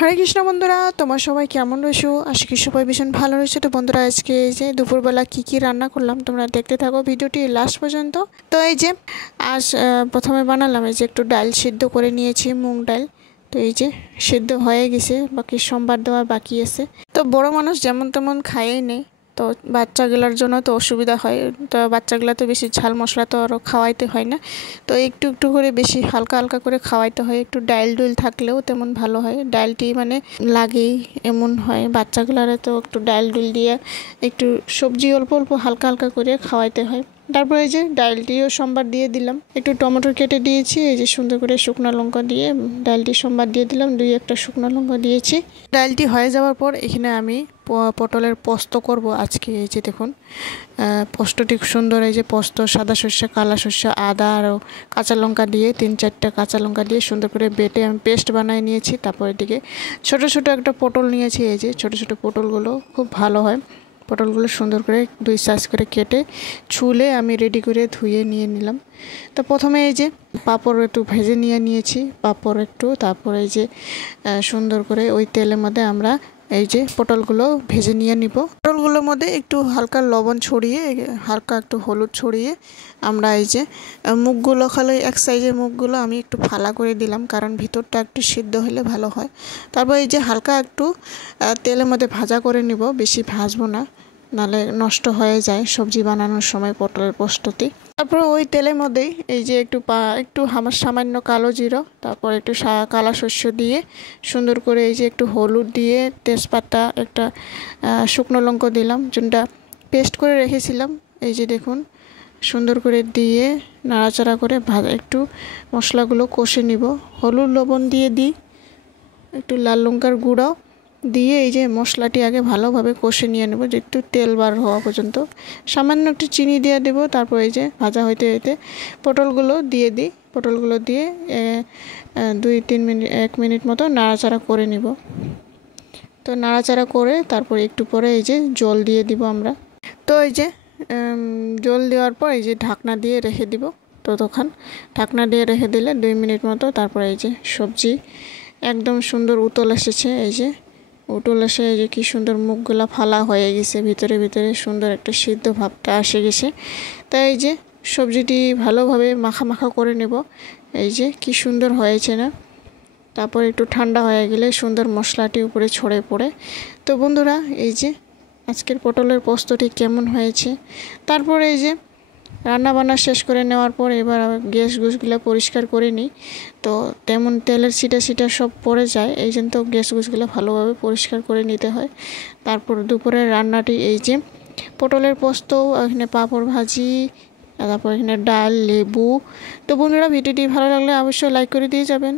হরে কৃষ্ণ বন্ধুরা, তোমার সবাই কেমন রয়েছো? আশা করি সবাই ভীষণ ভালো রয়েছে। তো বন্ধুরা, আজকে এই যে দুপুরবেলা কি রান্না করলাম তোমরা দেখতে থাকো ভিডিওটি লাস্ট পর্যন্ত। তো এই যে আজ প্রথমে বানালাম এই যে একটু ডাল সিদ্ধ করে নিয়েছি, মুগ ডাল। তো এই যে সিদ্ধ হয়ে গেছে, বাকি সোমবার দেওয়ার বাকি আছে। তো বড় মানুষ যেমন তেমন খাইয়েই নেই, তো বাচ্চাগুলোর জন্য তো অসুবিধা হয়। তো বাচ্চাগুলো তো বেশি ঝাল মশলা তো আরও খাওয়াইতে হয় না, তো একটু একটু করে বেশি হালকা হালকা করে খাওয়াইতে হয়। একটু ডাল ডুল থাকলেও তেমন ভালো হয়, ডালটি মানে লাগেই এমন হয় বাচ্চাগুলারে। তো একটু ডাল ডুল দিয়ে একটু সবজি অল্প অল্প হালকা হালকা করে খাওয়াইতে হয়। তারপরে এই যে ডালটিও সোমবার দিয়ে দিলাম, একটু টমেটো কেটে দিয়েছি, এই যে সুন্দর করে শুকনো লঙ্কা দিয়ে ডালটি সোমবার দিয়ে দিলাম, একটা শুকনো লঙ্কা দিয়েছি। ডালটি হয়ে যাওয়ার পর এখানে আমি পটলের পোস্ত করব আজকে। এই যে দেখুন, পোস্তটি সুন্দর, এই যে পোস্ত সাদা সর্ষে, কালা সর্ষে, আদা আর কাঁচা লঙ্কা দিয়ে 3-4টা কাঁচা লঙ্কা দিয়ে সুন্দর করে বেটে আমি পেস্ট বানিয়ে নিয়েছি। তারপর এদিকে ছোট ছোট একটা পটল নিয়েছি, এই যে ছোট ছোট পটলগুলো খুব ভালো হয়। পটলগুলো সুন্দর করে 2 সাইজ করে কেটে ছুলে আমি রেডি করে ধুয়ে নিয়ে নিলাম। তো প্রথমে এই যে পাঁপড় একটু ভেজে নিয়েছি, পাঁপড় একটু। তারপরে এই যে সুন্দর করে ওই তেলের মধ্যে আমরা এই যে পটলগুলো ভেজে নিয়ে নিব। পটলগুলোর মধ্যে একটু হালকা লবণ ছড়িয়ে, হালকা একটু হলুদ ছড়িয়ে আমরা এই যে মুখগুলো, খালি এক সাইজের মুখগুলো আমি একটু ফালা করে দিলাম, কারণ ভিতরটা একটু সিদ্ধ হলে ভালো হয়। তারপর এই যে হালকা একটু তেলের মধ্যে ভাজা করে নিব, বেশি ভাজবো না, নালে নষ্ট হয়ে যায় সবজি বানানোর সময় পটলের পোস্তটি। তারপর ওই তেলের মধ্যেই এই যে একটু সামান্য কালো জিরা, তারপর একটু কালা শস্য দিয়ে সুন্দর করে এই যে একটু হলুদ দিয়ে, তেজপাতা, একটা শুকনো লঙ্কা দিলাম, যেটা পেস্ট করে রেখেছিলাম। এই যে দেখুন, সুন্দর করে দিয়ে নাড়াচাড়া করে একটু মশলাগুলো কষে নিব। হলুদ লবণ দিয়ে দিই, একটু লাল লঙ্কার গুঁড়াও দিয়ে এই যে মশলাটি আগে ভালোভাবে কষে নিয়ে নেব, যে একটু তেল বার হওয়া পর্যন্ত। সামান্য একটু চিনি দিয়ে দেবো। তারপর এই যে ভাজা হইতে হইতে পটলগুলো দিয়ে দিই, পটলগুলো দিয়ে 2-3 মিনিট 1 মিনিট মতো নাড়াচাড়া করে নিব। তো নাড়াচাড়া করে তারপর একটু পরে এই যে জল দিয়ে দিব আমরা। তো এই যে জল দেওয়ার পর এই যে ঢাকনা দিয়ে রেখে দিব। ততক্ষণ ঢাকনা দিয়ে রেখে দিলে 2 মিনিট মতো। তারপর এই যে সবজি একদম সুন্দর উতল এসেছে, এই যে উতল এসে এই যে কি সুন্দর মুখগুলা ফালা হয়ে গেছে, ভিতরে ভিতরে সুন্দর একটা সিদ্ধ ভাবটা এসে গেছে। তাই এই যে সবজিটি ভালোভাবে মাখা মাখা করে নেব। এই যে কি সুন্দর হয়েছে না? তারপর একটু ঠান্ডা হয়ে গেলে সুন্দর মশলাটি উপরে ছড়ে পড়ে। তো বন্ধুরা, এই যে আজকের পটলের পোস্তটি কেমন হয়েছে। তারপরে এই যে রান্না বান্না শেষ করে নেওয়ার পর এবার গ্যাসগুলো পরিষ্কার করে নিই। তো তেমন তেলের ছিটা সব পড়ে যায়, এই জন্য তো গ্যাসগুলো ভালোভাবে পরিষ্কার করে নিতে হয়। তারপর দুপুরের রান্নাটি এই যে পটলের পোস্ত, এখানে পাঁপড় ভাজি, তারপর এখানে ডাল, লেবু। তো বন্ধুরা, ভিডিওটি ভালো লাগলে অবশ্যই লাইক করে দিয়ে যাবেন।